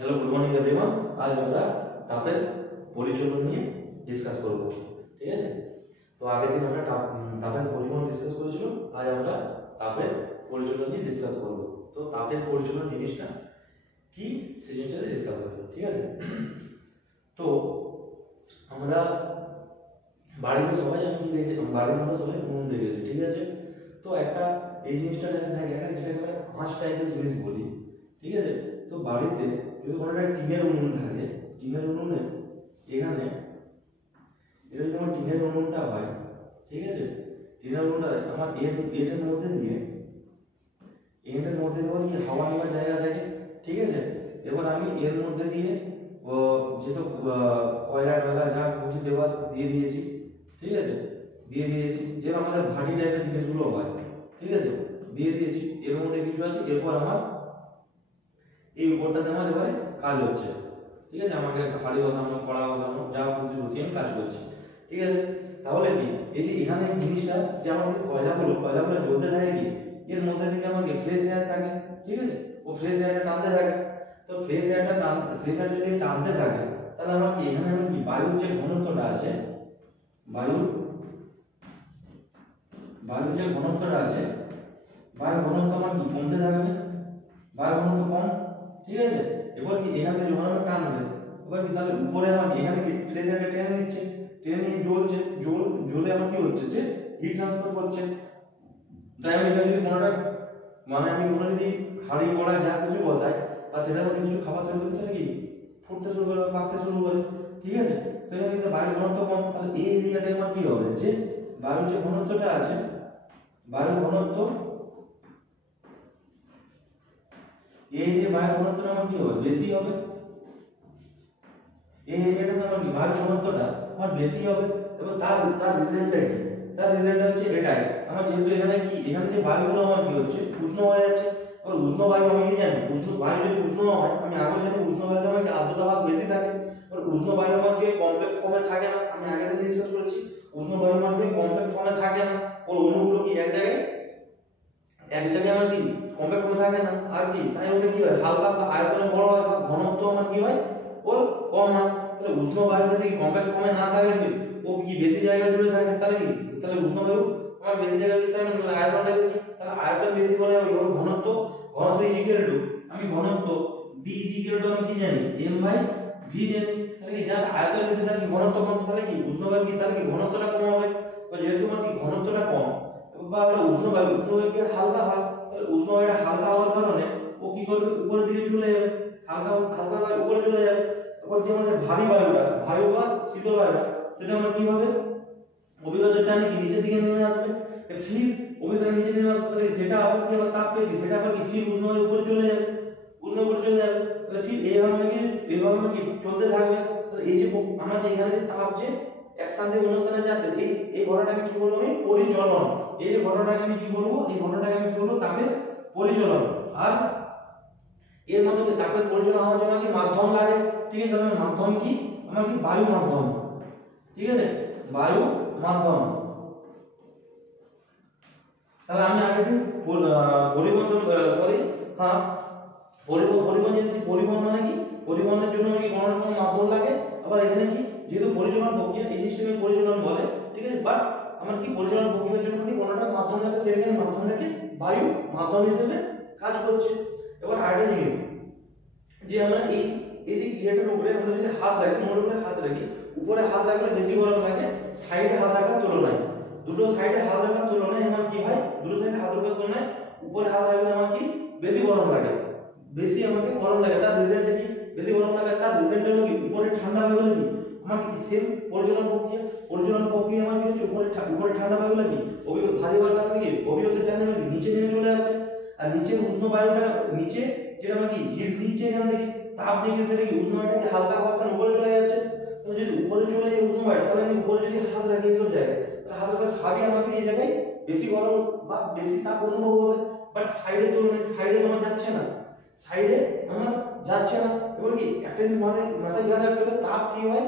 Hello good morning everyone. आज আমরা তাপের পরিচলন নিয়ে ডিসকাস করব। ঠিক আছে, তো আগের দিন আমরা তাপের পরিমাণ ডিসকাস করেছিলাম, আজ আমরা তাপের পরিচলন নিয়ে ডিসকাস করব। তো তাপের পরিচলন জিনিসটা কি সেই জিনিসটা ডিসকাস করব। ঠিক আছে, তো আমরা বাড়িতে সবাই আমি কি দেখে বাড়িতে আমরা সবাই উনুন দেখেছি। ঠিক আছে, তো একটা এই জিনিসটা যদি থাকে একটা যেটাকে আমরা 5 টাইপের জিনিস বলি। ঠিক আছে, তো বাড়িতে যদি কোনো একটা টিনের উনুন থাকে, টিনের উনুনে এখানে এটা যদি আমার টিনের উনুনটা হয়, ঠিক আছে, টিনের উনুনটা আমার এটার মধ্যে দিয়ে এটার মধ্যে দেওয়ার কি হাওয়া নেওয়ার জায়গা থাকে। ঠিক আছে, এবার আমি এর মধ্যে দিয়ে যেসব কয়লা টয়লা যা কিছু দেওয়ার দিয়ে দিয়েছি। ঠিক আছে, দিয়ে দিয়েছি যে আমাদের ভাটি টাইপের জিনিসগুলো হয়। ঠিক আছে, দিয়ে দিয়েছি, এর মধ্যে কিছু আছে। এরপর আমার এই উপরটাতে আমার এবারে কাজ হচ্ছে। ঠিক আছে, আমাকে হাড়ি বসানো, কড়া বসানো, যা কিছু বসিয়ে আমি কাজ করছি। ঠিক আছে, তাহলে কি এই যে এখানে এই জিনিসটা যে আমাদের কয়লাগুলো জ্বলতে থাকে, কি এর মধ্যে থেকে আমাকে ফ্রেশ এয়ার থাকে। ঠিক আছে, ও ফ্রেশ এয়ারটা টানতে থাকে। তো ফ্রেশ এয়ার যদি টানতে থাকে, তাহলে আমার কি এখানে আমার কি বায়ুর যে ঘনত্বটা আছে, বায়ুর যে ঘনত্বটা আছে, বায়ুর ঘনত্ব আমার কি কমতে থাকবে, বায়ুর ঘনত্ব কম। ঠিক আছে, এবার কি এখান থেকে যখন আমরা টানবে, এবার কি তাহলে উপরে আমার এখানে কি ফ্রেশ এয়ারটা টেনে নিচ্ছে, টেনে নিয়ে জ্বলে আমার কি হচ্ছে যে হিট ট্রান্সফার করছে। তাই আমি এখানে যদি কোনোটা আমি কোনো যদি হাঁড়ি কড়া যা কিছু বসাই বা সেটার মধ্যে কিছু খাবার তৈরি করতে, সেটা কি ফুটতে শুরু করে, পাকতে শুরু করে। ঠিক আছে, তো এখানে কিন্তু বায়ুর ঘনত্ব কম, তাহলে এই এরিয়াটা আমার কি হবে যে বায়ুর যে ঘনত্বটা আছে, বায়ুর ঘনত্ব এই যে বায়ুর ঘনত্বটা আমার কি হবে বেশি হবে। এই এরিয়াটাতে আমার কি বায়ুর ঘনত্বটা আমার বেশি হবে। এবং তার রিজল্টটা কি, তার রিজল্টটা হচ্ছে এটাই, আমার যেহেতু এখানে যে বায়ুগুলো আমার কি হচ্ছে উষ্ণ হয়ে যাচ্ছে। আর উষ্ণ বায়ু আমি কি জানি, উষ্ণ বায়ু যদি উষ্ণ হয়, আমি আগে জানি উষ্ণ বায়ুতে আমার কি আর্দ্রতা ভাগ বেশি থাকে। আর উষ্ণ বায়ু আমার কি কমপ্যাক্ট ফর্মে থাকে না, আমি আগে থেকে ডিসকাস করেছি। উষ্ণ বায়ু আমার কি কমপ্যাক্ট ফর্মে থাকে না, ওর অণুগুলো কি এক জায়গায় আমার কি কমপ্যাক্ট ফর্মে থাকে না। আর কি তাই ওটা কি হয় হালকা বা আয়তনে বড় হয় বা ঘনত্ব আমার কি হয় ওর কম হয়। তাহলে উষ্ণ বায়ুটা যদি কমপ্যাক্ট ফর্মে না থাকে, ও কি বেশি জায়গায় জুড়ে থাকে, তাহলে উষ্ণ বায়ু আমার বেশি জায়গায় জুড়ে থাকে, মানে আয়তনটা বেশি। তাহলে আয়তন বেশি করে ওর ঘনত্ব ইকুয়াল টু আমি ঘনত্ব B ইকুয়াল টু আমি কি জানি m/v জানি। তাহলে কি যার আয়তন বেশি তার কি ঘনত্ব কম, তাহলে কি উষ্ণ বায়ু কি তাহলে কি ঘনত্বটা কম হবে। তো যেহেতু আমার কি ঘনত্বটা কম বা ওটা উষ্ণ বায়ু কি হালকা হয়, তাহলে উষ্ণ বায়ুটা হালকা হওয়ার কারণে ও কি করবে উপরের দিকে চলে যাবে, হালকা বায়ু উপরে চলে যাবে। এবার যে আমাদের ভারী বায়ুটা, বায়ু বা শীতল বায়ুটা, সেটা আমার কি হবে অভিভাজ্যের টানে কি নিচের দিকে নেমে আসবে। ফির অভিভাজ্য নিচে নেমে আসবে, তাহলে সেটা আবার কি তাপ পেয়ে সেটা আবার কি ফির উষ্ণ বায়ু উপরে চলে যাবে, তাহলে ফির এইভাবে কি চলতে থাকবে। তাহলে এই যে আমরা যে এখানে যে তাপ যে এক স্থান থেকে অন্য স্থানে যাচ্ছে, এই ঘটনাটাকে আমি কি বলবো আমি পরিচলন। এই যে ঘটনাটাকে আমি কি বলবো, এই ঘটনাটাকে আমি কি বলবো তাপের পরিচলন। আর এর মধ্যে কি তাপের পরিচলন হওয়ার জন্য কি মাধ্যম লাগে। ঠিক আছে, তাহলে মাধ্যম কি আমার কি বায়ু মাধ্যম। ঠিক আছে, বায়ু মাধ্যম। তাহলে আমি আগে দিন পরিবহন মানে কি পরিবহনের জন্য কি কোনো রকম মাধ্যম লাগে। আবার এখানে কি যেহেতু পরিচালন প্রক্রিয়া, এই সিস্টেমে পরিচালন বলে। ঠিক আছে, বাট আমার কি পরিচালন প্রক্রিয়ার জন্য কি কোনো রকম মাধ্যম লাগে, সেখানে মাধ্যমটাকে বায়ু মাধ্যম হিসেবে কাজ করছে। এবার আরেকটা জিনিস যে আমরা এই যে ইয়েটার উপরে আমরা যদি হাত রাখি, মোড়ের উপরে হাত রাখি, উপরে হাত রাখলে বেশি গরম লাগে সাইডে হাত রাখার তুলনায়। দুটো সাইডে হাত রাখার তুলনায় আমার কি হয়, দুটো সাইডে হাত রাখার তুলনায় উপরে হাত রাখলে আমার কি বেশি গরম লাগে, বেশি আমাকে গরম লাগে। তার রিজল্টটা কি বেশি গরম লাগে, তার রিজল্টটা হলো কি উপরে ঠান্ডা হয়ে গেলে কি আমার কি সেম পরিচালন প্রক্রিয়া আমার কি হচ্ছে উপরে ঠান্ডা হয়ে গেলে কি ভারী হওয়ার কারণে কি অভিযোগের টানে নিচে নেমে চলে আসে। আর নিচে উষ্ণ বায়ুটা নিচে যেটা আমার কি হিট নিচে এখান থেকে তাপ নিয়ে সেটা কি উষ্ণ বায়ুটাকে হালকা হওয়ার কারণে উপরে চলে যাচ্ছে। তো যদি উপরে চলে যায় উষ্ণ বায়ু, তাহলে আমি উপরে যদি হাত রাখি এইসব জায়গায়, তাহলে হাত রাখলে সাবই আমাকে এই জায়গায় বেশি গরম বা বেশি তাপ অনুভব হবে। বাট সাইডে আমার যাচ্ছে না, এবার কি একটা জিনিস মাথায় খেয়াল রাখতে হবে, তাপ কি হয়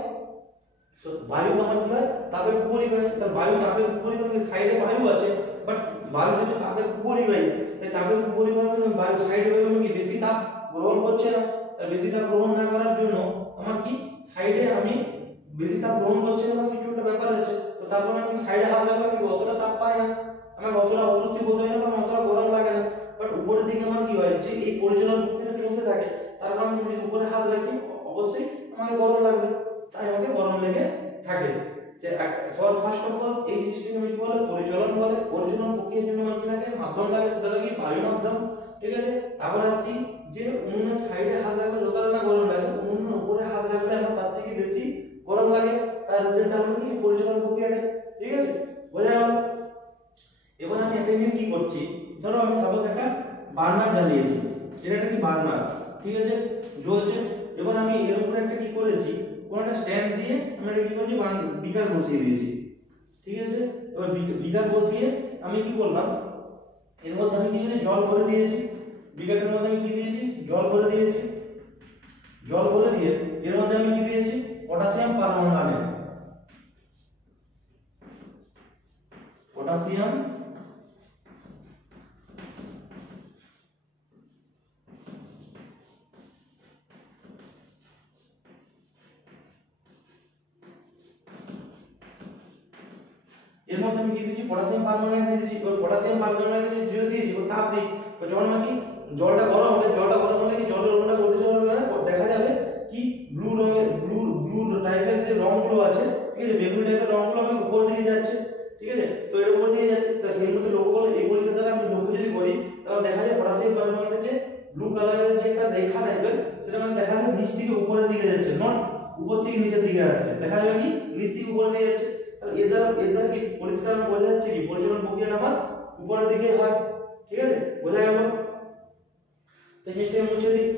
বায়ু আমার কি হয় তাপের পরিবাহী। তার বায়ু তাপের পরিবাহী, সাইডে বায়ু আছে, বাট বায়ু যদি তাপের পরিবাহী, তাই তাপের পরিবাহী বায়ু সাইডে বায়ু কি বেশি তাপ গ্রহণ করছে না। তা বেশি তাপ গ্রহণ না করার জন্য আমার কি সাইডে আমি বেশি তাপ গ্রহণ করছে না কিছু একটা ব্যাপার আছে, তো তারপর আমি সাইডে হাত রাখলে আমি অতটা তাপ পাই না, আমার অতটা অস্বস্তি বোধ হয় না বা অতটা গরম লাগে না। বাট উপরের দিকে আমার কি হয় যে এই পরিচালন প্রক্রিয়া চলতে থাকে, তার কারণে আমি যদি উপরে হাত রাখি অবশ্যই আমাকে গরম লাগবে, তাই আমাকে গরম লেগে থাকে। যে ফার্স্ট অফ অল এই সিস্টেম কি বলে পরিচালন বলে, পরিচালন প্রক্রিয়ার জন্য আমার কি লাগে মাধ্যম লাগে, সেটা লাগে বায়ু মাধ্যম, ঠিক আছে। তারপর আসছি যে উনুনের সাইডে হাত রাখলে যতটা না গরম লাগে উনুনের উপরে হাত রাখলে আমার তার থেকে বেশি গরম লাগে, তার রিজনটা হলো কি পরিচালন প্রক্রিয়াটা, ঠিক আছে, বোঝা গেল। এবার আমি একটা জিনিস কি করছি, ধরো আমি সাপোজ একটা বার্নার জ্বালিয়েছি, এটা একটা কি বার্নার, ঠিক আছে, জ্বলছে। এবার আমি এর উপরে একটা কি করেছি, কোন একটা স্ট্যান্ড দিয়ে আমি এটা কি করেছি বিকার বসিয়ে দিয়েছি, ঠিক আছে। এবার বিকার বসিয়ে আমি কি করলাম, এর মধ্যে আমি কি করেছি জল ভরে দিয়েছি, বিকারের মধ্যে আমি কি দিয়েছি জল ভরে দিয়েছি, জল ভরে দিয়ে এর মধ্যে আমি কি দিয়েছি পটাশিয়াম পারম্যাঙ্গানেট, পটাশিয়াম এর মধ্যে আমি কি দিয়েছি পটাশিয়াম পারম্যাঙ্গানেট দিয়েছি। ওই পটাশিয়াম পারম্যাঙ্গানেট যে দিয়েছি ও তাপ দিই, যখন মানে কি জলটা গরম হবে, জলটা গরম হলে কি জলের রংটা গতিশীল হবে, দেখা যাবে কি ব্লু রঙের ব্লু টাইপের যে রংগুলো আছে, ঠিক আছে, বেগুনি টাইপের রংগুলো আমি উপর দিকে যাচ্ছে, ঠিক আছে। তো এর উপর দিকে যাচ্ছে, তা সেই মধ্যে লক্ষ্য করলে এই পরীক্ষা দ্বারা আমি লক্ষ্য যদি করি তাহলে দেখা যায় পটাশিয়াম পারম্যাঙ্গানেট যে ব্লু কালারের যে একটা রেখা টাইপের সেটা মানে দেখা যায় নিচ থেকে উপরের দিকে যাচ্ছে, নট উপর থেকে নিচের দিকে আসছে, দেখা যাবে কি নিচ থেকে উপরের দিকে যাচ্ছে। তাহলে এর দ্বারা কি পরিষ্কার বোঝা যাচ্ছে কি পরিচালন প্রক্রিয়াটা আমার উপরের দিকে হয়, ঠিক আছে, বোঝা গেল। তো এই জিনিসটাকে মুছে দিই।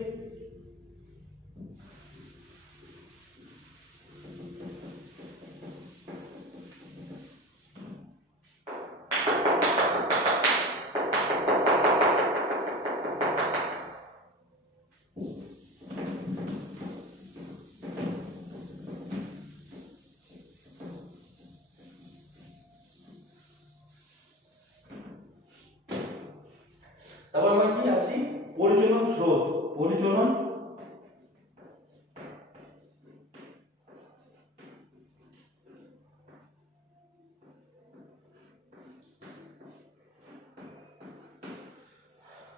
তারপর আমরা কি আসি পরিচালন স্রোত, পরিচালন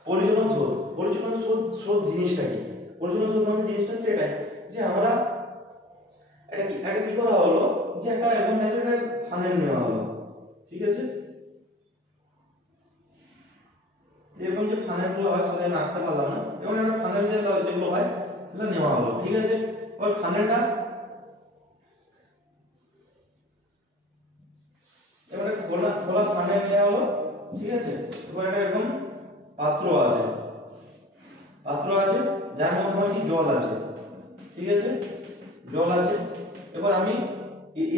পরিচালন স্রোত, পরিচালন স্রোত জিনিসটা কি, পরিচালন স্রোত মানে জিনিসটা হচ্ছে এটাই যে আমরা এটা কি করা হলো যে একটা এমন টাইপের ফানেল নেওয়া হলো, ঠিক আছে, এরকম যে ফানেলগুলো হয় সেটা আমি আঁকতে পারলাম না, এবং একটা ফানেল যেগুলো হয় সেটা নেওয়া হলো, ঠিক আছে। এবার ফানেলটা এবারে খোলা ফানেল নেওয়া হলো, ঠিক আছে। এবার একটা এরকম পাত্র আছে যার মধ্যে কি জল আছে, ঠিক আছে, জল আছে। এবার আমি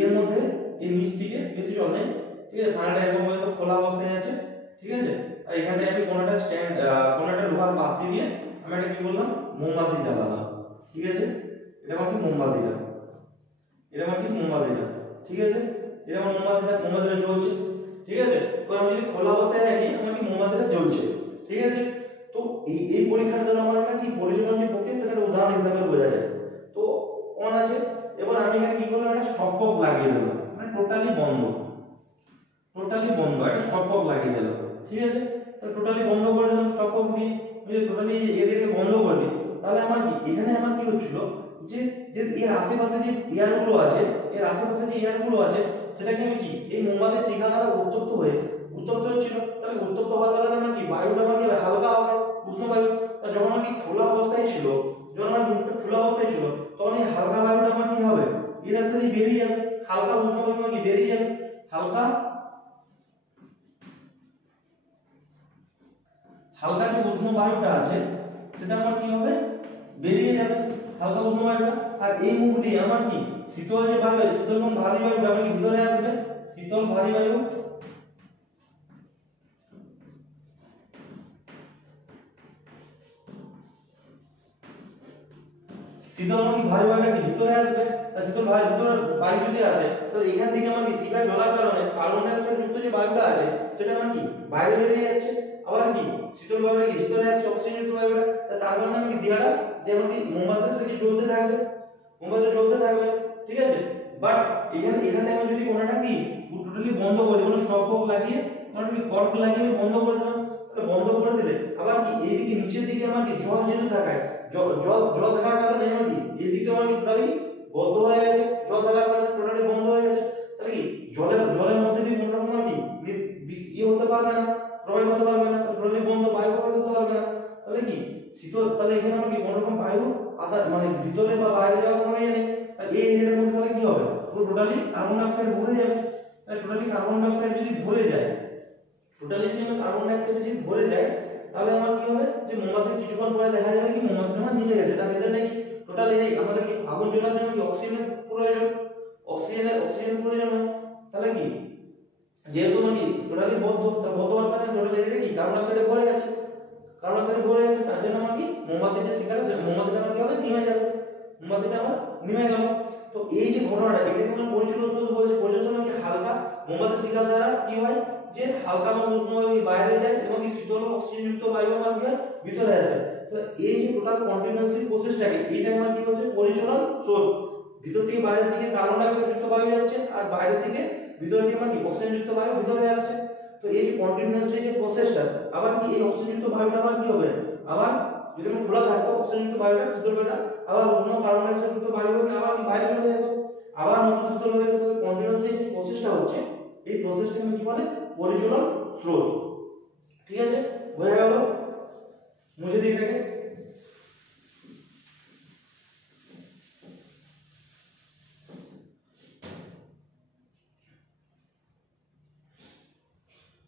এর মধ্যে এই নিচ দিকে বেশি জল নেই, ঠিক আছে, ফানেলটা এরকম ভাবে তো খোলা অবস্থায় আছে, ঠিক আছে। আর এখানে আমি কোনটা স্ট্যান্ড কোনটা লোহার পাত্র দিয়ে আমি এটা কি করলাম মোমবাতি জ্বালালাম, ঠিক আছে, এটা আমার কি মোমবাতিটা, ঠিক আছে, এটা আমার মোমবাতিটা জ্বলছে, ঠিক আছে। তো আমি যদি খোলা অবস্থায় রাখি আমার কি মোমবাতিটা জ্বলছে, ঠিক আছে। তো এই পরীক্ষার দ্বারা আমার একটা কি পরিচালন যে প্রক্রিয়া সেটা উদাহরণ হিসেবে বোঝা যায়। তো অন আছে, এবার আমি এখানে কি করলাম একটা স্টপকক লাগিয়ে দিলাম, মানে টোটালি বন্ধ একটা স্টপকক লাগিয়ে দিলাম, ঠিক আছে। তো টোটালি বন্ধ করে দিলাম স্টপকক দিয়ে, যদি টোটালি এরিয়াটাকে বন্ধ করে দিই তাহলে আমার কি এখানে আমার কি হচ্ছিল যে যে এর আশেপাশে যে এয়ারগুলো আছে সেটাকে আমি কি এই মোমবাতির শিখা দ্বারা উত্তপ্ত হচ্ছিল, তাহলে উত্তপ্ত হওয়ার কারণে আমার কি বায়ুটা আমার কি হালকা হবে, উষ্ণ বায়ু। তা যখন আমার কি খোলা অবস্থায় ছিল তখন এই হালকা বায়ুটা আমার কি হবে এই রাস্তা দিয়ে বেরিয়ে যাবে, হালকা উষ্ণ বায়ু আমার কি বেরিয়ে যাবে, হালকা যে উষ্ণ বায়ুটা আছে সেটা আমার কি হবে বেরিয়ে যাবে, হালকা উষ্ণ বায়ুটা। আর এই মুখ দিয়ে আমার কি শীতল যে বায়ু, শীতল এবং ভারী বায়ুটা আমার কি ভিতরে আসবে, শীতল ভারী বায়ু, শীতল এবং ভারী বায়ুটা কি ভিতরে আসবে। তা শীতল ভারী ভিতরে বায়ু যদি আসে তো এখান থেকে আমার কি শিখা জ্বলার কারণে কার্বন ডাই অক্সাইড যুক্ত যে বায়ুটা আছে সেটা আমার কি বাইরে বেরিয়ে যাচ্ছে, আবার কি শীতল বায়ুটা কি ভিতরে আসছে অক্সিজেন যুক্ত বায়ুটা, তার কারণে আমি কি দিয়াটা যেমন কি মোমবাতি সেটা কি জ্বলতে থাকবে, মোমবাতি জ্বলতে থাকবে, ঠিক আছে। বাট এখানে আমি যদি কোনটা কি টোটালি বন্ধ করে কোনো স্টপ লাগিয়ে কারণ কি কর্ক লাগিয়ে আমি বন্ধ করে দিলাম, তাহলে বন্ধ করে দিলে আবার কি এইদিকে নিচের দিকে আমার কি জল যেহেতু থাকায় জল থাকার কারণে আমার কি এই দিকটা আমার কি টোটালি বন্ধ হয়ে গেছে, জল থাকার কারণে টোটালি বন্ধ হয়ে গেছে, তাহলে কি জলের মধ্যে দিয়ে কোনো রকম কি ইয়ে হতে পারবে না, প্রবাহিত হতে পারবে না, টোটালি বন্ধ, বায়ু প্রবাহিত হতে পারবে না, তাহলে কি শীতল, তাহলে এখানে আমার কি কোনো রকম বায়ু মানে ভিতরে বা বাইরে যাওয়ার কোনো ইয়ে নেই, তাহলে এই এরিয়ার মধ্যে তাহলে কি হবে পুরো টোটালি কার্বন ডাই অক্সাইড ভরে যাবে। তাহলে টোটালি কার্বন ডাই অক্সাইড যদি ভরে যায়, টোটালি যদি আমার কার্বন ডাই অক্সাইড যদি ভরে যায় তাহলে আমার কি হবে যে মোমবাতি কিছুক্ষণ পরে দেখা যাবে কি মোমবাতিটা আমার নিভে গেছে, তার রিজনটা কি টোটালি এই আমাদের কি আগুন জ্বলার জন্য কি অক্সিজেনের প্রয়োজন, অক্সিজেন প্রয়োজন হয়, তাহলে কি যেহেতু মানে টোটালি বদ্ধ হওয়ার কারণে টোটালি এটা কি কার্বন ডাই অক্সাইডে ভরে গেছে, কার্বন ডাই অক্সাইডে ভরে গেছে, তার জন্য আমার কি মোমবাতির যে শিখাটা মোমবাতিটা আমার কি হবে নিভে যাবে, মোমবাতিটা আমার নিভে গেল। তো এই যে ঘটনাটা এটাকে আমরা পরিচলন শুধু বলছি, পরিচলন কি হালকা মোমবাতি শিখার দ্বারা কি হয় যে হালকা এবং উষ্ণ বায়ু বাইরে যায় এবং এই শীতল অক্সিজেন যুক্ত বায়ু আমার কি হয় ভিতরে আসে। তো এই যে টোটাল কন্টিনিউয়াসলি প্রসেসটাকে এইটা আমার কি হচ্ছে পরিচলন স্রোত, ভিতর থেকে বাইরের দিকে কার্বন ডাই অক্সাইড যুক্ত বায়ু যাচ্ছে আর বাইরে থেকে ভিতরে দিকে আমার কি অক্সিজেন যুক্ত বায়ু ভিতরে আসছে। তো এই যে কন্টিনিউয়াসলি যে প্রসেসটা আবার কি এই অক্সিজেন যুক্ত বায়ুটা আবার কি হবে আবার যদি আমি খোলা থাকতো অক্সিজেন যুক্ত বায়ুটা শীতল বায়ুটা আবার অন্য কার্বন ডাই অক্সাইড যুক্ত বায়ু আবার কি বাইরে চলে যেত, আবার নতুন শীতল বায়ু কন্টিনিউয়াসলি যে প্রসেসটা হচ্ছে এই প্রসেসটাকে কি বলে পরিচলন স্রোত। ঠিক আছে, বোঝা গেল? মুছে দিই এটাকে।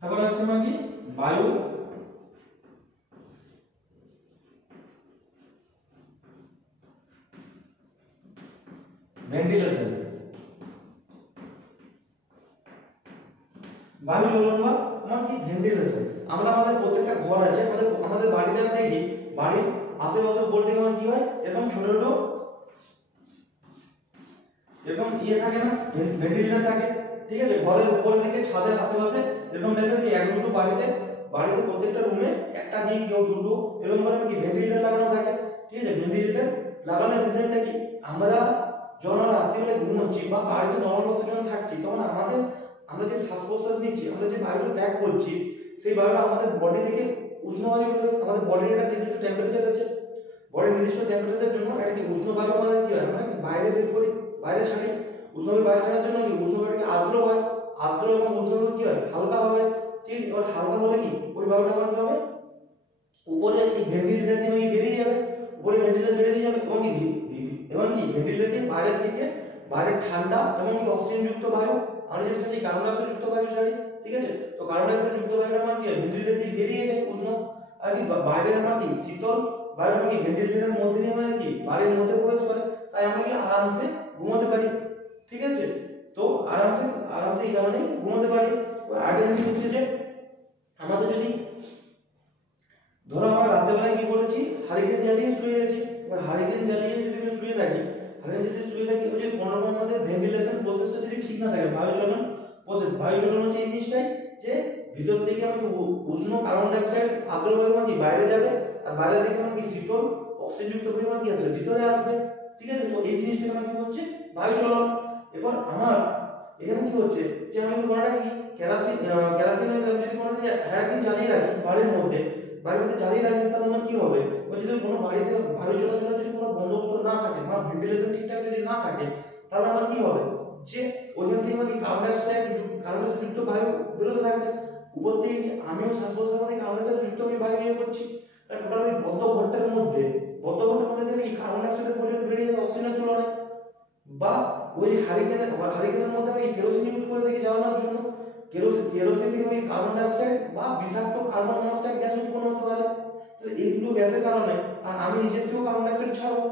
তারপর আসছে আমার কি বায়ু ভেন্টিলেশন, বায়ু চলন বা আমার কি ভেন্টিলেশন। আমরা আমাদের প্রত্যেকটা ঘর আছে, আমাদের বাড়িতে আমি দেখি বাড়ির আশেপাশে উপর দিকে আমার কি হয় এরকম ছোট ছোট এরকম ইয়ে থাকে না ভেন্টিলেটর থাকে, ঠিক আছে। ঘরের উপর দিকে ছাদের আশেপাশে এরকম দেখবেন কি এক দুটো বাড়িতে প্রত্যেকটা রুমে একটা কি কেউ দুটো এরকম ভাবে কি ভেন্টিলেটর লাগানো থাকে, ঠিক আছে। ভেন্টিলেটর লাগানোর রিজনটা কি আমরা যখন রাত্রিবেলা ঘুমোচ্ছি বা বাড়িতে নর্মাল অবস্থায় যখন থাকছি তখন আমরা যে শ্বাস প্রশ্বাস নিচ্ছি, আমরা যে বায়ুটা ত্যাগ করছি সেই বায়ুটা আমাদের বডি থেকে উষ্ণ বায়ু বেরোয়, আমাদের বডির একটা নির্দিষ্ট টেম্পারেচার আছে, বডির নির্দিষ্ট টেম্পারেচারের জন্য একটা উষ্ণ বায়ু আমাদের কি হয় আমরা বাইরে বের করি, বাইরে ছাড়ি। উষ্ণ বায়ু বাইরে ছাড়ার জন্য কি উষ্ণ বায়ুটাকে আর্দ্র হয়, আর্দ্র এবং উষ্ণ বায়ু কি হয় হালকা হবে, ঠিক আছে। এবার হালকা হলে কি ওই বায়ুটা আমার কি হবে উপরে এই ভেন্টিলেটর দিয়ে বেরিয়ে যাবে, উপরে ভেন্টিলেটর বেরিয়ে যাবে এবং কি ভেন্টিলেটর দিয়ে বাইরে ঠান্ডা এবং কি অক্সিজেন যুক্ত বায়ু আমরা যেটা চাই কার্বন ডাই অক্সাইড যুক্ত বায়ু ছাড়ি, ঠিক আছে। তো কার্বন ডাই অক্সাইড যুক্ত বায়ুটা আমার কি ভেন্টিলেটর দিয়ে বেরিয়ে যায় উষ্ণ, আর কি বাইরের আমার কি শীতল বায়ু আমার কি ভেন্টিলেটরের মধ্যে দিয়ে মানে কি বাড়ির মধ্যে প্রবেশ করে, তাই আমরা কি আরামসে ঘুমাতে পারি, ঠিক আছে। তো আরামসে এই কারণে ঘুমাতে পারি। আগে আমি হচ্ছে যে আমাদের যদি ধরো আমরা রাত্রেবেলায় কি করেছি হারিকেন জ্বালিয়ে শুয়ে গেছি, এবার হারিকেন জ্বালিয়ে যদি আমি শুয়ে থাকি ওই যে কোনো রকম আমাদের ভেন্টিলেশন প্রসেসটা যদি ঠিক না থাকে বায়ু চলন হচ্ছে এই জিনিসটাই যে ভিতর থেকে আমাকে উষ্ণ কার্বন ডাই অক্সাইড আর্দ্র বায়ু কি বাইরে যাবে আর বাইরে থেকে আমাকে শীতল অক্সিজেন যুক্ত পরিমাণ কি আসবে ভিতরে আসবে, ঠিক আছে। তো এই জিনিসটাকে আমার কি হচ্ছে বায়ু চলন। এবার আমার এখানে কি হচ্ছে যে আমি কোনটা কি কেরাসিনের যদি কোনো হারিকেন জ্বালিয়ে রাখি বাড়ির মধ্যে জ্বালিয়ে রাখলে তাহলে আমার কি হবে ওই যদি কোনো বাড়িতে বায়ু চলাচলের যদি কোনো বন্দোবস্ত না থাকে বা ভেন্টিলেশন ঠিকঠাক যদি না থাকে তাহলে আমার কি হবে যে ওইখান থেকে মানে কার্বন ডাই অক্সাইড যুক্ত বায়ু বেরোতে থাকবে, উপর থেকে আমিও শ্বাস প্রশ্বাসের মধ্যে কার্বন ডাই অক্সাইড যুক্ত আমি বায়ু নিয়ে করছি, তাহলে টোটাল ওই বদ্ধ ঘরটার মধ্যে থেকে কি কার্বন ডাই অক্সাইডের পরিমাণ বেড়ে যাবে অক্সিজেনের তুলনায়। বা ওই যে হারিকেনের মধ্যে আমি কেরোসিন ইউজ করে থাকি জ্বালানোর জন্য, কেরোসিন থেকে কার্বন ডাই অক্সাইড বা বিষাক্ত কার্বন মনোক্সাইড গ্যাস উৎপন্ন হতে পারে। তাহলে এইগুলো গ্যাসের কারণে আর আমি নিজের থেকেও কার্বন ডাই অক্সাইড ছাড়বো,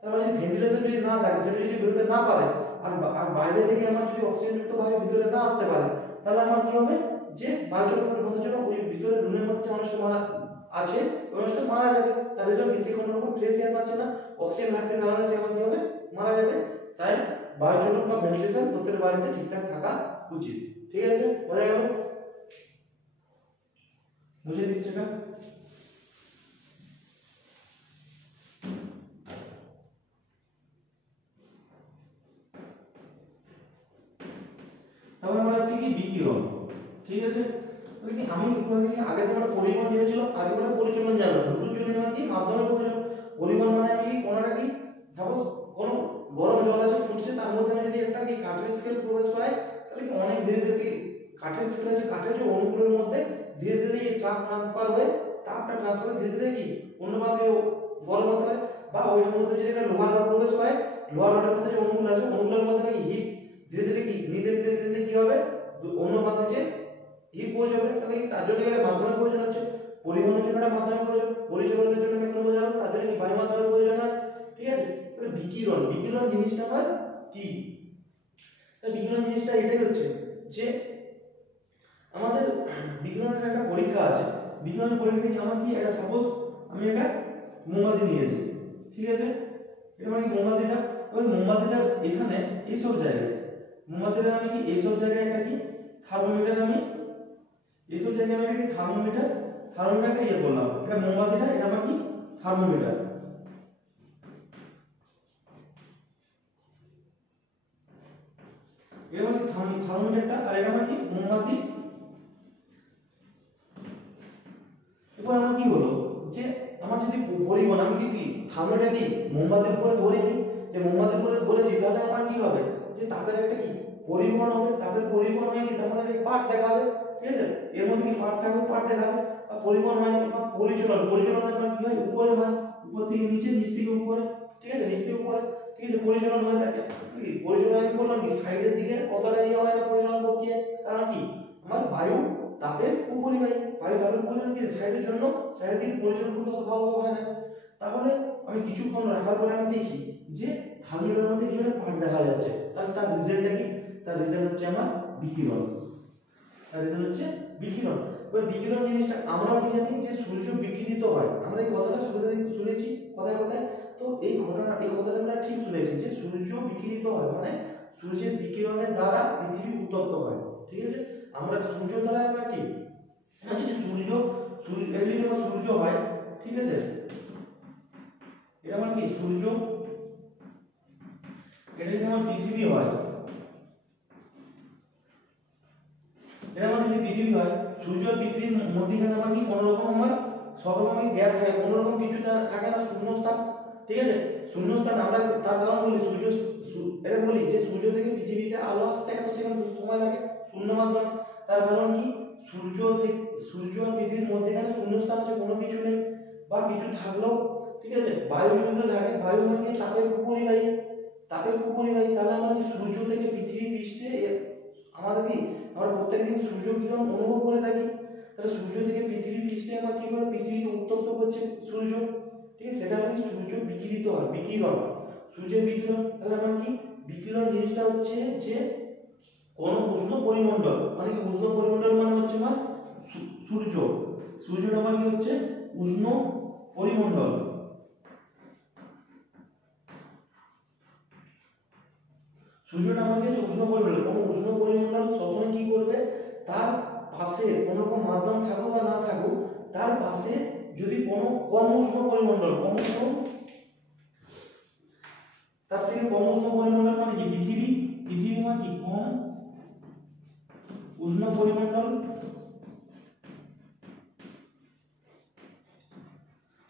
তাহলে যদি ভেন্টিলেশন যদি না থাকে সেটা যদি বেরোতে না পারে আর বাইরে থেকে আমার যদি অক্সিজেন যুক্ত বায়ু ভিতরে না আসতে পারে তাহলে আমার কি হবে যে বায়ু চলাচল বন্ধের জন্য ওই ভিতরে রুমের মধ্যে যে মানুষটা মারা আছে ওই মানুষটা মারা যাবে, তাদের জন্য বেশি কোনো রকম ফ্রেশ এয়ার পাচ্ছে না, অক্সিজেন ঘাটতির কারণে সে আমার কি হবে মারা যাবে। তাই বায়ু চলন বা ভেন্টিলেশন প্রত্যেক বাড়িতে ঠিকঠাক থাকা উচিত। ঠিক আছে, বোঝা গেল? বুঝে দিচ্ছে না? তাহলে আমরা শিখি বিকিরণ। ঠিক আছে, তাহলে কি আমি আগে তোমরা পরিবহন জেনেছিলাম, আজকে আমরা পরিচলন জানলাম। দুটো চলন মানে কি? মাধ্যমের পরিচলন। পরিবহন মানে কি? কোনটা কি? সাপোজ কোন গরম জল আছে ফুটছে, তার মধ্যে আমি যদি একটা কি কাঠের স্কেল প্রবেশ করাই, তাহলে কি অনেক ধীরে ধীরে কাঠের স্কেল আছে, কাঠের যে অণুগুলোর মধ্যে ধীরে ধীরে এই তাপ ট্রান্সফার হয়ে, তাপটা ট্রান্সফার ধীরে ধীরে কি অন্য প্রান্তে গরম হতে হয়। বা ওইটার মধ্যে যদি একটা লোহার রড প্রবেশ করে, লোহার রডের মধ্যে যে অণুগুলো আছে, অণুগুলোর মধ্যে নাকি হিট ধীরে ধীরে কি নিতে নিতে নিতে কি হবে, অন্য প্রান্তে যে হিট পৌঁছাবে। তাহলে কি তার জন্য একটা মাধ্যমের প্রয়োজন হচ্ছে। পরিবহনের জন্য একটা মাধ্যমের প্রয়োজন, পরিচালনের জন্য মেকানো বোঝানো, তার জন্য কি বায়ু মাধ্যমের প্রয়োজন হয়। ঠিক আছে, তাহলে বিকিরণ, বিকিরণ জিনিসটা আমার কি? তাহলে বিকিরণ জিনিসটা এটাই হচ্ছে যে আমাদের বিকিরণের একটা পরীক্ষা আছে। বিকিরণের পরীক্ষা আমার কি, একটা সাপোজ আমি একটা মোমবাতি নিয়েছি। ঠিক আছে, এটা মানে মোমবাতিটা, ওই মোমবাতিটা এখানে এইসব জায়গায়, মোমবাতিটা আমি কি এইসব জায়গায় একটা কি থার্মোমিটার, আমি এইসব জায়গায় আমি একটা থার্মোমিটার, থার্মোমিটারটা ইয়ে করলাম, এটা মোমবাতিটা, এটা আমার কি থার্মোমিটার। এটা মানে থার্মোমিটারটা, আর এটা মানে কি মোমবাতি। এবার আমার কি হলো যে আমার যদি পরিবহন, আমি কি থার্মোমিটার কি মোমবাতির উপরে ধরিনি, যে মোমবাতির উপরে ধরেছি, তাহলে আমার কি হবে যে তাপের একটা কি পরিবহন হবে। তাপের পরিবহন হয় কি, তার মধ্যে একটা পাঠ দেখাবে। ঠিক আছে, এর মধ্যে কি পাঠ থাকবে, পাঠ দেখাবে। বা পরিবহন হয় বা পরিচলন, পরিচলন হয় কি হয়, উপরে হয়, উপর থেকে নিচে, নিচ থেকে উপরে। ঠিক আছে, নিচ থেকে উপরে। ঠিক আছে, পরিচলন হয়ে থাকে। পরিচলন আমি বললাম কি সাইডের দিকে কতটা ইয়ে হয় না পরিচলন প্রক্রিয়া, কারণ কি আমার বায়ু তাপের উপরিবাহী, বায়ু তাপের উপরিবাহী কি সাইডের জন্য, সাইডের দিকে পরিচলন করতে অত ভালো হয় না। তাহলে আমি কিছুক্ষণ রাখার পরে আমি দেখি যে থার্মোমিটারের মধ্যে কিছু একটা পাঠ দেখা যাচ্ছে, তাহলে তার রিজল্টটা কি? তার রিজল্ট হচ্ছে আমার বিকিরণ। তার রিজল্ট হচ্ছে বিকিরণ। এবার বিকিরণ জিনিসটা আমরাও কি জানি যে সূর্য বিকিরিত হয়, আমরা এই কথাটা শুনেছি কথায় কথায়। তো এই ঘটনা, এই কথাটা আমরা ঠিক শুনেছি যে সূর্য বিকিরিত হয়, মানে সূর্যের বিকিরণের দ্বারা পৃথিবী উত্তপ্ত হয়। ঠিক আছে, আমরা সূর্য দ্বারা আমরা কি, যদি সূর্য যদি আমার সূর্য হয়, ঠিক আছে, এটা মানে কি সূর্য, এটা যদি আমার পৃথিবী হয়, এটা মানে যদি পৃথিবী হয়, সূর্য আর পৃথিবীর মধ্যখানে আমার কি কোনো রকম আমার সব রকমের গ্যাপ থাকে, কোনো রকম কিছু থাকে না, শূন্যস্থান। ঠিক আছে, শূন্যস্থান আমরা তার কারণ বলি সূর্য, এটা বলি যে সূর্য থেকে পৃথিবীতে আলো আসতে এত সেকেন্ড সময় লাগে, শূন্য মাধ্যমে। তার কারণ কি সূর্য থেকে, সূর্য আর পৃথিবীর মধ্যখানে শূন্যস্থান আছে, কোনো কিছু নেই বা কিছু থাকলেও। ঠিক আছে, বায়ু যদি থাকে, বায়ু মানে তাপের উপরিবাহী, তাপের উপরিবাহী। তাহলে আমরা কি সূর্য থেকে পৃথিবী পৃষ্ঠে আমাদের কি আমরা প্রত্যেকদিন সূর্য কিরণ অনুভব করে থাকি। তাহলে সূর্য থেকে পৃথিবী পৃষ্ঠে আমার কি করে, পৃথিবীকে উত্তপ্ত করছে সূর্য। ঠিক আছে, সেটা হচ্ছে সূর্য বিকিরিত হয়, বিকিরণ, সূর্যের বিকিরণ। তাহলে আমার কি বিকিরণ জিনিসটা হচ্ছে যে কোন উষ্ণ পরিমণ্ডল, মানে কি উষ্ণ পরিমণ্ডল মানে হচ্ছে আমার সূর্য, সূর্যটা মানে কি হচ্ছে উষ্ণ পরিমণ্ডল। সূর্যটা আমাকে যে উষ্ণ পরিমণ্ডল, কোন উষ্ণ পরিমণ্ডল সবসময় কি করবে, তার পাশে কোন রকম মাধ্যম থাকুক বা না থাকুক, তার পাশে যদি কোনো কম উষ্ণ পরিমণ্ডল, কম উষ্ণ, তার থেকে কম উষ্ণ পরিমণ্ডল মানে কি পৃথিবী, পৃথিবী মানে কি কম উষ্ণ পরিমণ্ডল,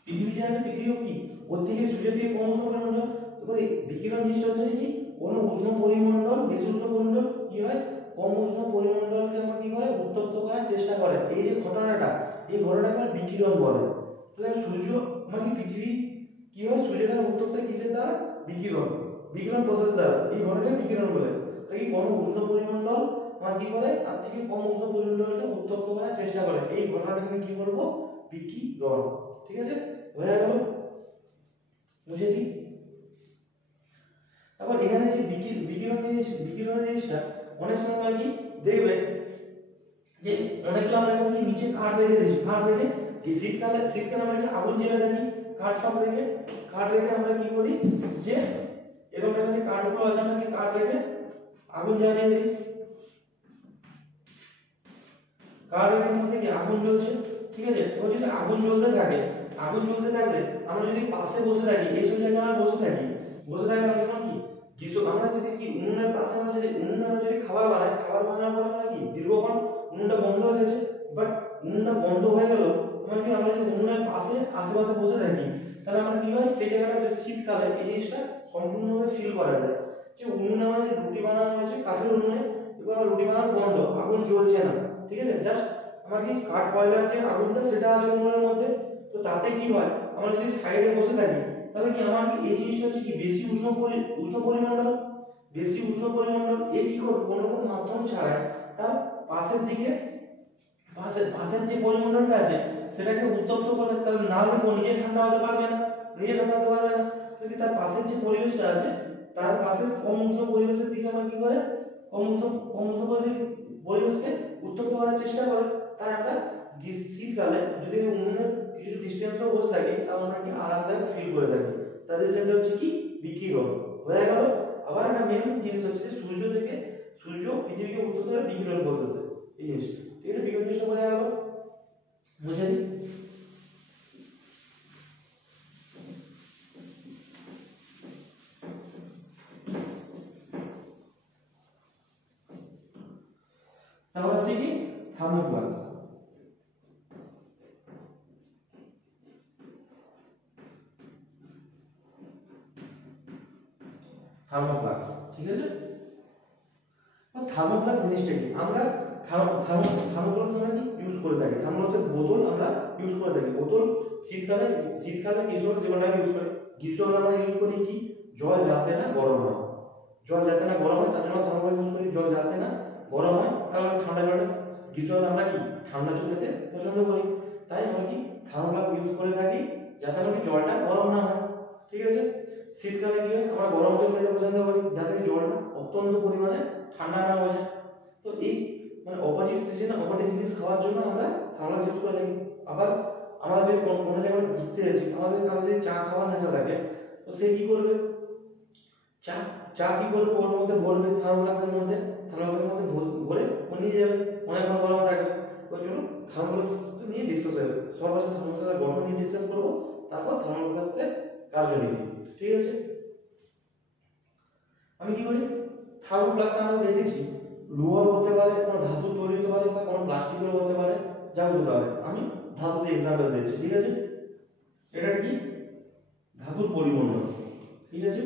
পৃথিবী যে আছে পৃথিবীও কি ওর থেকে সূর্যের থেকে কম উষ্ণ পরিমণ্ডল। তারপরে বিকিরণ জিনিসটা হচ্ছে কি কোন উষ্ণ পরিমণ্ডল, বেশি উষ্ণ পরিমণ্ডল কি হয়, কম উষ্ণ পরিমণ্ডলকে আমরা কি করে উত্তপ্ত করার চেষ্টা করে। এই যে ঘটনাটা, এই ঘটনাটাকে বিকিরণ বলে। তাহলে সূর্য মানে পৃথিবী কি হয়, সূর্য দ্বারা উত্তপ্ত কিসের দ্বারা, বিকিরণ, বিকিরণ প্রসেস দ্বারা, এই ঘটনাকে বিকিরণ বলে। তাহলে কি কোন উষ্ণ পরিমণ্ডল মানে কি করে তার থেকে কম উষ্ণ পরিমণ্ডলকে উত্তপ্ত করার চেষ্টা করে, এই ঘটনাটাকে আমি কি বলবো, বিকিরণ। ঠিক আছে, বোঝা গেল? বুঝে দিই। তারপর এখানে যে বিকিরণ জিনিসটা অনেক সময় কি দেখবে যে অনেকগুলো আমরা কি নিচে কাঠ রেখে দিচ্ছি, কাঠ রেখে কি শীতকালে আমরা কি আগুন জ্বেলে থাকি, কাঠ রেখে আমরা কি করি যে এরকম একটা যে কাঠগুলো আছে আমরা কি কাঠ রেখে আগুন জ্বালিয়ে দিই, কাঠ রেখে মধ্যে কি আগুন জ্বলছে, ঠিক আছে। তো যদি আগুন জ্বলতে থাকে, আগুন জ্বলতে থাকলে আমরা যদি পাশে বসে থাকি, এই সব জায়গায় আমরা বসে থাকি, বসে থাকলে আমরা কি কিছু আমরা যদি কি উনুনের পাশে আমরা যদি উনুনে আমরা যদি খাবার বানাই, খাবার বানানোর পর আমরা কি দীর্ঘক্ষণ উনুনটা বন্ধ হয়ে গেছে, বাট উনুনটা বন্ধ হয়ে গেল, আমরা যদি উনুনের পাশে আশেপাশে বসে থাকি, তাহলে আমরা কি হয় সেই জায়গাটা শীতকালে এই জিনিসটা সম্পূর্ণভাবে ফিল করা যায় যে উনুনে আমাদের রুটি বানানো হয়েছে কাঠের উনুনে, এবং রুটি বানানো বন্ধ, আগুন জ্বলছে না, ঠিক আছে। জাস্ট আমার কি কাঠ কয়লার যে আগুনটা সেটা আছে উনুনের মধ্যে। তো তাতে কি হয়, আমরা যদি সাইডে বসে থাকি তাহলে কি আমার কি এই জিনিসটা হচ্ছে কি বেশি উষ্ণ পরিমণ্ডল, বেশি উষ্ণ পরিমণ্ডল এই কি করবে কোনো রকম মাধ্যম ছাড়াই তার পাশের দিকে পাশের যে পরিমণ্ডলটা আছে সেটাকে উত্তপ্ত করে, তাহলে না হলে নিজে ঠান্ডা হতে পারবে না, নিজে ঠান্ডা হতে পারবে না। যদি তার পাশের যে পরিবেশটা আছে তার পাশের কম উষ্ণ পরিবেশের দিকে আমরা কি করে কম উষ্ণ পরিবেশকে উত্তপ্ত করার চেষ্টা করে। তাই আমরা শীতকালে যদি উনুনের কিছু ডিস্টেন্সও বসে থাকি তাহলে আমরা কি আরামদায়ক ফিল করে থাকি। তার রিজনটা হচ্ছে কি বিকিরণ হয়ে গেল। আবার একটা মেন জিনিস হচ্ছে সূর্য পৃথিবীকে উত্তপ্ত করে বিকিরণ প্রসেসে এই জিনিসটা, ঠিক আছে। বিকিরণ জিনিসটা বোঝা গেল, বুঝে নি। তাহলে আছে কি থার্মোপ্লাস্ট, থার্মোপ্লাস্ট, ঠিক আছে। থার্মোপ্লাস্ট জিনিসটা কি, আমরা থার্মোপ্লাস্ট আমরা কি ইউজ করে থাকি, থার্মোপ্লাস্টের বোতল আমরা ইউজ করে থাকি। বোতল শীতকালে গ্রীষ্মকালে যেমন ইউজ করি, গ্রীষ্মকালে আমরা ইউজ করি কি জল যাতে না গরম হয়, জল যাতে না গরম হয় তার জন্য থার্মোপ্লাস্ট ইউজ করি। জল যাতে না গরম হয় তাহলে ঠান্ডা জলটা, গ্রীষ্মকালে আমরা কি ঠান্ডা জল খেতে পছন্দ করি, তাই আমরা কি থার্মোপ্লাস্ট ইউজ করে থাকি যাতে আমরা জলটা গরম না হয়, ঠিক আছে। শীতকালে কি হয় আমরা গরম জল খেতে পছন্দ করি যাতে জলটা অত্যন্ত পরিমাণে ঠান্ডা না হয়ে যায়। তো এই মানে অপোজিট সিজনে অপোজিট জিনিস খাওয়ার জন্য আমরা থার্মোপ্লাস্ট ইউজ করে থাকি। আবার আমরা যদি কোনো জায়গায় ঘুরতে যাচ্ছি, আমাদের কারো যদি চা খাওয়ার নেশা থাকে, তো সে কি করবে, চা কি করবে ওর মধ্যে ভরবে, থার্মোপ্লাস্টের মধ্যে ভরে ও নিয়ে যাবে, অনেকক্ষণ গরম থাকবে। ওই জন্য থার্মোপ্লাস্ট নিয়ে ডিসকাস হবে, সর্বশেষ থার্মোপ্লাস্টের গঠন নিয়ে ডিসকাস করবো, তারপর থার্মোপ্লাস্টের কার্যনীতি, ঠিক আছে। আমি কি করি, থার্মোপ্লাস্ট আমরা দেখেছি লোহার হতে পারে, কোনো ধাতু তৈরি হতে পারে, বা কোনো প্লাস্টিকের হতে পারে, যা হতে পারে। আমি ধাতুতে এক্সাম্পল দিচ্ছি, ঠিক আছে। এটা কি ধাতুর পরিমণ্ডল, ঠিক আছে।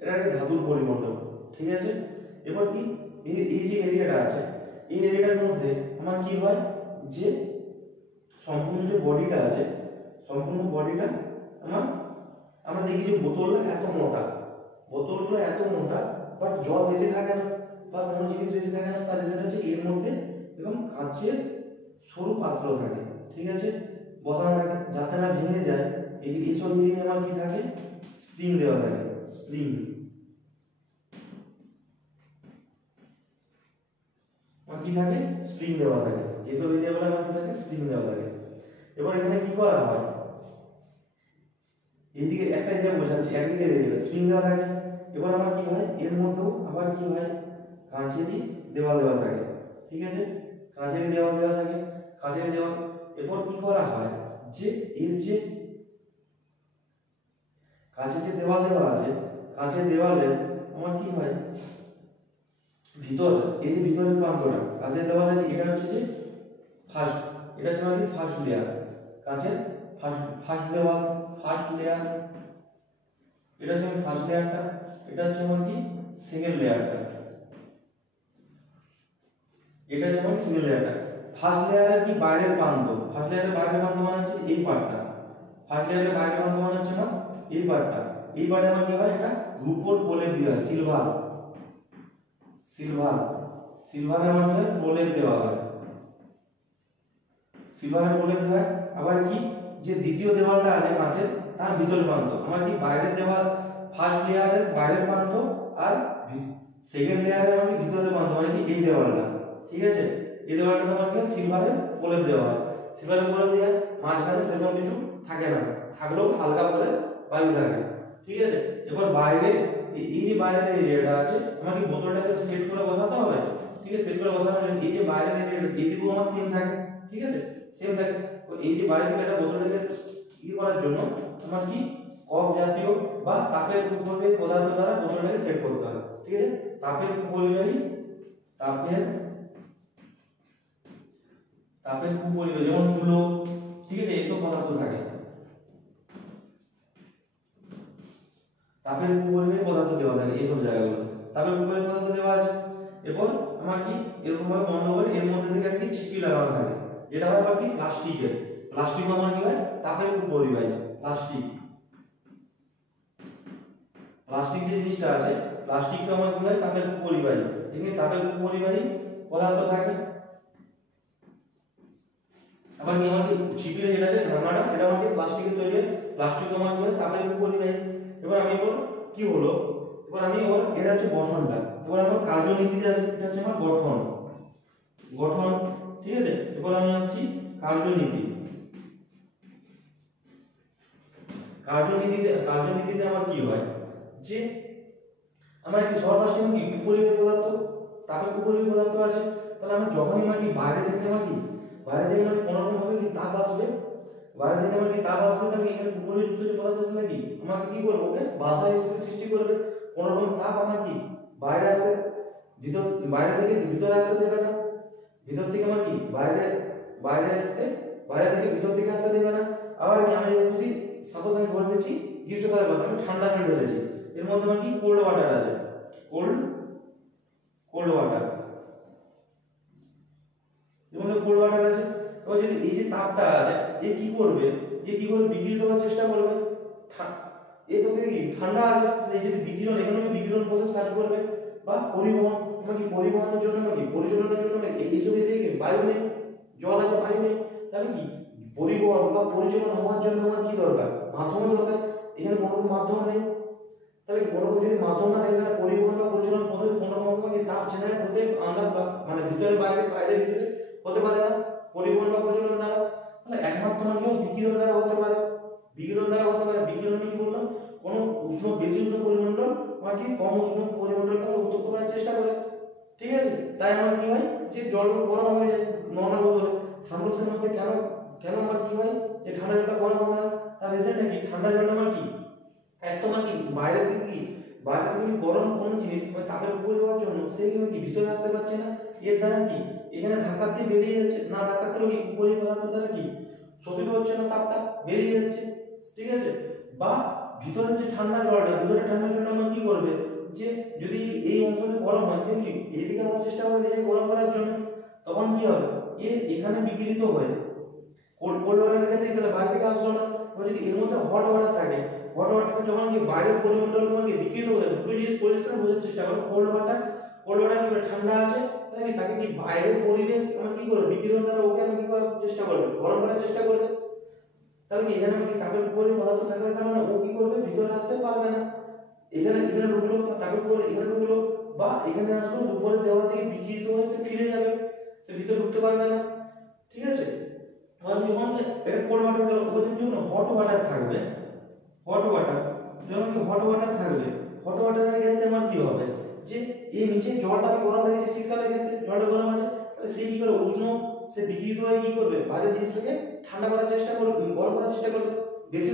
এটা একটা ধাতুর পরিমণ্ডল, ঠিক আছে। এবার কি এই যে এরিয়াটা আছে, এই এরিয়াটার মধ্যে আমার কি হয় যে সম্পূর্ণ যে বডিটা আছে, সম্পূর্ণ বডিটা আমরা দেখি যে বোতলগুলো এত মোটা, বাট জল বেশি থাকে না বা কোনো জিনিস বেশি থাকে না। তার রিজন হচ্ছে এর মধ্যে এবং কাঁচের সরু পাত্র থাকে, ঠিক আছে, বসানো থাকে যাতে না ভেঙে যায়। এইসব মিলিয়ে আমার কি থাকে, স্প্রিং দেওয়া থাকে, স্প্রিং কি থাকে, স্প্রিং দেওয়া থাকে। এইসব এরিয়াগুলো আমার কি থাকে, স্প্রিং দেওয়া থাকে। এবার এখানে কি করা হয়, এইদিকে একটা এরিয়া বোঝাচ্ছি, একদিকে এরিয়া স্প্রিং দেওয়া থাকে। এবার আমার কি হয়, এর মধ্যেও আবার কি হয়, কাঁচেরই দেওয়াল দেওয়া থাকে, ঠিক আছে, কাঁচের দেওয়াল দেওয়া থাকে, কাঁচের দেওয়াল। এরপর কি করা হয় যে এর যে কাঁচের যে দেওয়াল দেওয়া আছে, কাঁচের দেওয়ালে আমার কি হয় ভিতর, এই যে ভিতরের প্রান্তটা কাঁচের দেওয়ালে, এটা হচ্ছে যে ফার্স্ট, এটা হচ্ছে আমাদের ফার্স্ট লেয়ার, কাঁচের ফার্স্ট দেওয়াল, ফার্স্ট লেয়ার, এটা হচ্ছে ফার্স্ট লেয়ারটা, এটা হচ্ছে আমার কি সেকেন্ড লেয়ারটা, এটা হচ্ছে আমার সেকেন্ড লেয়ারটা। ফার্স্ট লেয়ারের কি বাইরের প্রান্ত, ফার্স্ট লেয়ারের বাইরের প্রান্ত মানে হচ্ছে এই পার্টটা, ফার্স্ট লেয়ারের বাইরের প্রান্ত মানে হচ্ছে না এই পার্টটা। এই পার্টে আমার কি হয়, একটা রূপোর প্রলেপ দেওয়া হয়, সিলভারের আমার প্রলেপ দেওয়া হয়, সিলভারের প্রলেপ দেওয়া হয়। আবার কি যে দ্বিতীয় দেওয়ালটা আছে কাঁচের, তার ভিতরের প্রান্ত আমার কি বাইরের দেওয়াল, ফার্স্ট লেয়ারের বাইরের প্রান্ত আর সেকেন্ড লেয়ারের মানে ভিতরের প্রান্ত, মানে কি এই দেওয়ালটা, ঠিক আছে। এই দেওয়ালটা তোমার কি সিলভারের প্রলেপ দেওয়া হয়, সিলভারের প্রলেপ দেওয়া, মাঝখানে সেরকম কিছু থাকে না, থাকলেও হালকা করে বায়ু থাকে, ঠিক আছে। এবার বাইরে এই যে বাইরের এরিয়াটা আছে আমাকে বোতলটাকে সেট করে বসাতে হবে, ঠিক আছে। সেট করে বসানোর জন্য এই যে বাইরের এরিয়াটা এইদিকেও আমার সেম থাকে, ঠিক আছে, সেম থাকে। তো এই যে বাইরে থেকে একটা বোতলটাকে করার জন্য আমার কি কপ জাতীয় বা তাপের উপরে পদার্থ দ্বারা বোতলটাকে সেট করতে হবে, ঠিক আছে। তাপের কুপরিবাহী, তাপের কুপরিবাহী যেমন তুলো, ঠিক আছে, এইসব পদার্থ থাকে, তাপের কুপরিবাহী পদার্থ দেওয়া থাকে এইসব জায়গাগুলো, তাপের কুপরিবাহী পদার্থ দেওয়া আছে। এরপর আমার কি এরকম ভাবে বন্ধ করে এর মধ্যে থেকে একটা ছিপি লাগানো থাকে, যেটা হয় আবার কি প্লাস্টিকের, প্লাস্টিক আমার কি হয় তাপের কুপরিবাহী, প্লাস্টিক যে জিনিসটা আছে প্লাস্টিকটা আমার কি হয় তাপের কুপরিবাহী, এখানে তাপের কুপরিবাহী পদার্থ থাকে। আবার কি আমার ছিপির যেটা আছে ঢাকনাটা সেটা আমার কি প্লাস্টিকের তৈরি, প্লাস্টিক আমার কি হয় তাপের কুপরিবাহী। এবার আমি এবার কি হলো, এবার আমি ওর এটা হচ্ছে গঠনটা, এবার আমার কার্যনীতিতে আসি, এটা হচ্ছে আমার গঠন, ঠিক আছে। এবার আমি আসছি কার্যনীতিতে আমার কি হয় যে আমার কি সর্বাস্টে কি কুপরিবাহী পদার্থ, তাপের কুপরিবাহী পদার্থ আছে, তাহলে আমি যখনই মানে বাইরে থেকে আমার কোনো রকম ভাবে কি তাপ আসবে, বাইরে থেকে আমার কি তাপ আসবে, তাহলে এখানে কুপরিবাহী যুক্ত যে পদার্থ থাকে কি আমাকে কি করবে, ওকে বাধা সৃষ্টি করবে, কোনো রকম তাপ আমার কি বাইরে আসতে বাইরে থেকে ভিতরে আসতে দেবে না, ভিতর থেকে আমার কি বাইরে থেকে ভিতর দিকে আসতে দেবে না। আবার আমি যদি সাপোজ আমি বলে দিচ্ছি গ্রীষ্মকালের কথা, আমি ঠান্ডা পানি ঢেলেছি, এর মধ্যে আমার কি কোল্ড ওয়াটার আছে, কোল্ড ওয়াটার, এর মধ্যে কোল্ড ওয়াটার আছে। এবার যদি এই যে তাপটা আছে বিকিরিত হওয়ার চেষ্টা করবে, এই তো কি ঠান্ডা আছে, এই যদি বিকিরণ এখানে বিকিরণ প্রসেস কাজ করবে, বা পরিবহন পরিবহনের জন্য পরিচালনার জন্য এইসব এদিকে বায়ু নেই, জল আছে বায়ু নেই, তাহলে কি পরিবহন বা পরিচালনা হওয়ার জন্য আমার কি দরকার, মাধ্যম দরকার, এখানে কোনো মাধ্যম নেই, তাহলে কোনো যদি মাধ্যম না থাকে তাহলে পরিবহন বা পরিচালনা পদ্ধতি কোনো রকম তাপ জেনারেট হতে আমরা মানে ভিতরে বাইরে ভিতরে হতে পারে না পরিবহন বা পরিচালনা দ্বারা, তাহলে একমাত্র মানে বিকিরণ দ্বারা হতে পারে, বিকিরণ কি বললাম, কোনো বেশি উষ্ণ পরিমণ্ডল মানে কি কম উষ্ণ পরিমণ্ডলকে উত্তপ্ত করার চেষ্টা করে, ঠিক আছে। তাই আমার কি হয় যে জল গরম হয়ে যায় নরমাল বোতলে, থার্মোক্সের মধ্যে কেন আমার কি হয় যে ঠান্ডা জলটা গরম হবে না, তার রিজনটা কি, ঠান্ডা জলটা আমার কি একদম কি বাইরে থেকে গরম কোনো জিনিস তাপের উপরে যাওয়ার জন্য সেই কি ভিতরে আসতে পারছে না, এর দ্বারা কি এখানে ধাক্কা দিয়ে বেরিয়ে যাচ্ছে না, ধাক্কা দিয়ে উপরে পদার্থ দ্বারা কি শোষিত হচ্ছে না, তাপটা বেরিয়ে যাচ্ছে, ঠিক আছে। বা ভিতরের যে ঠান্ডা জলটা আমার কি করবে যে যদি এই অংশটা গরম হয় সে কি এইদিকে আসার চেষ্টা করে নিজে গরম করার জন্য, তখন কি হবে এখানে বিকিরিত হয়ে কোল্ড ওয়াটারের ক্ষেত্রে তাহলে বাইরে থেকে আসলো না। যদি এর মধ্যে হট ওয়াটার থাকে, হট ওয়াটার যখন কি বাইরের পরিমণ্ডল তোমাকে বিকিরিত হয়ে দুটো জিনিস পরিষ্কার বোঝার চেষ্টা করো, কোল্ড ওয়াটার কি ঠান্ডা আছে তাহলে তাকে কি বাইরের পরিবেশ আমার কি করবে বিকিরণ দ্বারা ওকে আমি কি করার চেষ্টা করবে, গরম করার চেষ্টা করবে, তাহলে কি এখানে কি তাপের উপরে পদার্থ থাকার কারণে ও কি করবে ভিতরে আসতে পারবে না, এখানে ঢুকলো তাপের উপরে এখানে ঢুকলো বা এখানে আসলো উপরে দেওয়াল থেকে বিকিরিত হয়ে সে ফিরে যাবে, সে ভিতরে ঢুকতে পারবে না, ঠিক আছে। আমি যখন এটা কোল্ড ওয়াটার গেল, ওখানে যখন হট ওয়াটার থাকবে, হট ওয়াটারের ক্ষেত্রে আমার কি হবে যে এই নিচে জলটা আমি গরম রেখেছি শীতকালের ক্ষেত্রে জলটা গরম আছে, তাহলে সে কি করে সে বিকিরিত হয়ে কি করবে বাইরের জিনিসটাকে ঠান্ডা করার চেষ্টা করবে, গরম করার চেষ্টা করবে, বেশি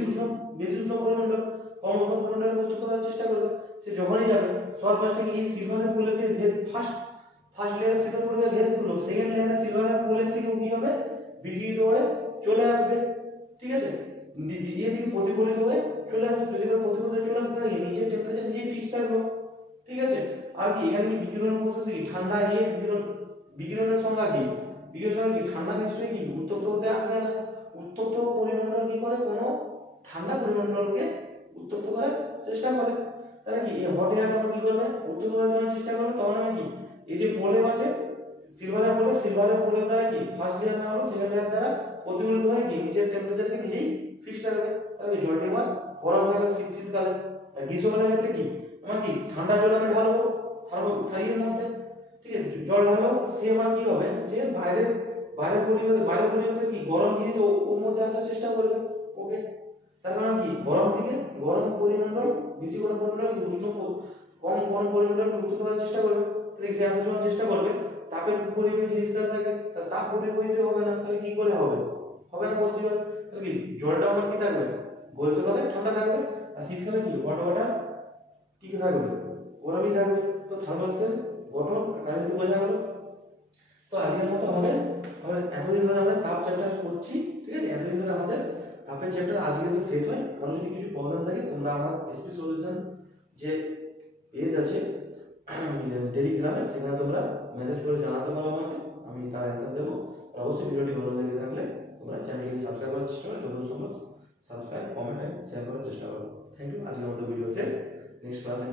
উষ্ণ পরিমণ্ডল কম উষ্ণ পরিমণ্ডল উত্তপ্ত করার চেষ্টা করবে। সে যখনই যাবে সবার ফার্স্টে এই সিলভারের প্রলেপে ফার্স্ট লেয়ার সেটা পড়বে ভেদ করলো, সেকেন্ড লেয়ারে সিলভারের প্রলেপ থেকে কি হবে বিকিরিত হয়ে চলে আসবে, ঠিক আছে, দিয়ে থেকে প্রতিফলিত হয়ে চলে আসবে, যদি প্রতিফলিত হয়ে চলে আসবে তাহলে নিচের টেম্পারেচার নিজেই ফিক্স থাকলো, ঠিক আছে। আর কি এখানে কি বিকিরণ প্রসেস কি ঠান্ডা বিকিরণের সংজ্ঞা কি, ঠান্ডা নিশ্চয়ই কি উত্তপ্ত হতে আসবে না, উত্তপ্ত পরিমণ্ডল কি করে কোনো ঠান্ডা পরিমণ্ডলকে উত্তপ্ত করার চেষ্টা করে, তাহলে কি এই হট এয়ার কি করবে উত্তপ্ত করার জন্য চেষ্টা করবে, তখন আমি কি এই যে প্রলেপ আছে সিলভারের প্রলেপ দ্বারা কি ফার্স্ট লেয়ার না হলো সেকেন্ড লেয়ার দ্বারা প্রতিফলিত হয় কি নিচের টেম্পারেচারকে নিজেই ফিক্স থাকবে, তাহলে জলটি আমার গরম থাকবে শীতকালে, আর গ্রীষ্মকালের ক্ষেত্রে কি আমার কি ঠান্ডা জল আমি ঢালবো থাইয়ের মধ্যে, ঠিক আছে, জল ঢালবো, সে আমার কি হবে যে বাইরের পরিবেশে কি গরম জিনিস ওর মধ্যে আসার চেষ্টা করবে। ওকে, তার মানে কি গরম পরিমণ্ডল বেশি গরম পরিমণ্ডল কি উষ্ণ কম পরিমণ্ডলকে উষ্ণ করার চেষ্টা করবে, তাহলে সে আসার জন্য চেষ্টা করবে। তাপের পরিবেশ জিনিসটা থাকে, তার তাপ পরিবহিত হবে না, তাহলে কি করে হবে না পসিবল। তাহলে কি জলটা আমার কি থাকবে গ্রীষ্মকালে ঠান্ডা থাকবে, আর শীতকালে কি ওয়াটার কি থাকবে গরমই থাকবে। তো থার্মাল গঠন কারেন্ট বোঝা গেল। তো আজকের মতো আমরা এতদিন ধরে আমরা তাপ চ্যাপ্টার করছি, ঠিক আছে, এতদিন ধরে আমাদের তাপের চ্যাপ্টার আজকে এসে শেষ হয়। কারণ যদি কিছু প্রবলেম থাকে তোমরা আমার এসপি সলিউশন যে পেজ আছে টেলিগ্রামে, সেখানে তোমরা মেসেজ করে জানাতে পারো আমাকে, আমি তার অ্যান্সার দেবো। আর অবশ্যই ভিডিওটি ভালো লেগে থাকলে তোমরা চ্যানেলটিকে সাবস্ক্রাইব করার চেষ্টা করো, যত সম্ভব সাবস্ক্রাইব, কমেন্ট এন্ড শেয়ার করার চেষ্টা করো। Thank you. আজকের মতো ভিডিও শেষ, নেক্সট ক্লাসে